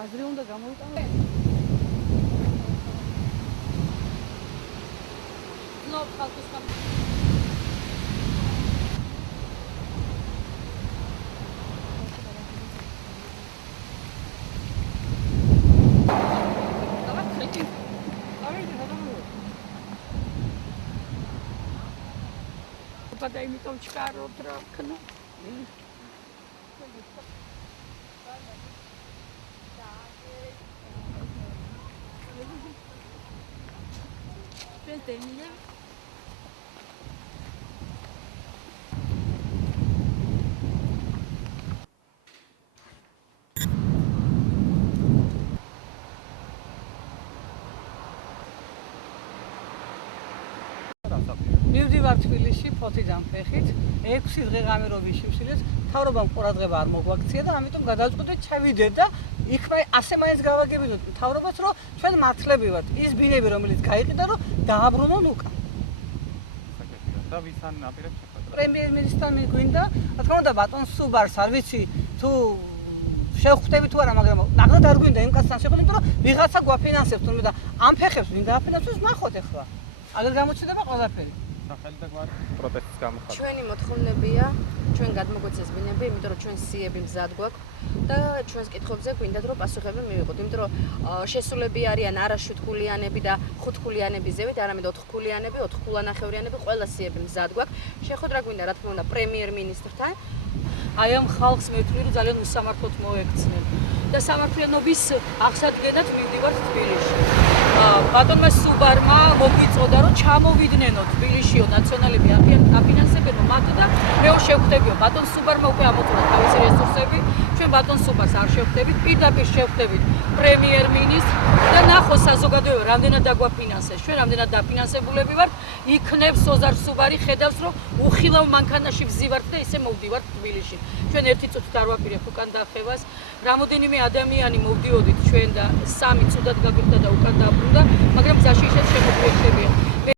აზრი უნდა გამოვიტანო. ნუ ხალხის და იმიტომ ჩქარობ რა ვქნა. პრეზიდენტია მივდივარ თბილისში ფოთიდან ფეხით 6 დღეღამე რო ვიშივსილეს მთავრობამ ყურადღება არ მოგვაქცია და ამიტომ გადავწყვიტეთ ჩავიდეთ და იქ ასე მაინც გავაგებინოთ მთავრობას რომ ჩვენ მართლები ვართ ის ბინები რომელიც გაიყიდა რომ დააბრუნონ უკან და ვისთან აპირებს შეხვედრა პრემიერ-მინისტრთან მიგვინდა რა თქმა უნდა ბატონ სუბარს არ ვიცი თუ შევხვდები თუ არა მაგრამ ნახოთ არ გვინდა იმ კაცთან შეხვდები იმიტომ რომ ვიღაცა გვაფინანსებს თუნდაც და ამ ფეხებს ვინ დააფინანსებს ნახოთ ახლა აგერ გამოჩნდება ყველაფერი სახელი და გვარი პროტესტის გამოხატვა. ჩვენი მოთხოვნებია, ჩვენ გადმოგვეცეს ბინები, იმიტომ რომ ჩვენ სიები მზად გვაქვს და ჩვენს კითხვებზე გვინდათ რომ პასუხები მივიღოთ, იმიტომ რომ შესულები არიან არა 7-ქულიანები და 5-ქულიანები ზევით, არამედ 4-ქულიანები, 4-ქულანახევრიანები, ყველა სიები მზად გვაქვს. შეხვედრა გვინდა რა თქმა უნდა პრემიერ-მინისტრთან. აი ამ ხალხს მეთვლი რომ ძალიან უსამართლოდ მოექცნენ და სამართლიანობის აღსადგენად მივდივართ თბილისში. ბატონმა სუბარმა მოგვიწოდა რომ ჩამოვიდნენ თბილისშიო ნაციონალები აფინანსებენო მათ და მე შევხვდებიო ბატონ სუბარმა უკვე ამოწურა თავისი რესურსები ჩვენ ბატონ სუბარს არ შევხვდებით პირდაპირ შევხვდებით პრემიერ-მინისტრს და ნახოს საზოგადოება რამდენად დაგვაფინანსეს ჩვენ რამდენად დაფინანსებულები ვართ იქნებს ოზარ სუბარი ხედავს რომ უხილავ მანქანაში ვზივართ და ისე მოვდივართ თბილისში ჩვენ ერთი წუთით არ ვაპირებთ უკან დახევას რამოდენიმე ადამიანი მოვდიოდით ჩვენ და 3 წუთად გაგვიხდა და უკან დაბრუნდა მაგრამ გზაში ისე შემოგვექცებიან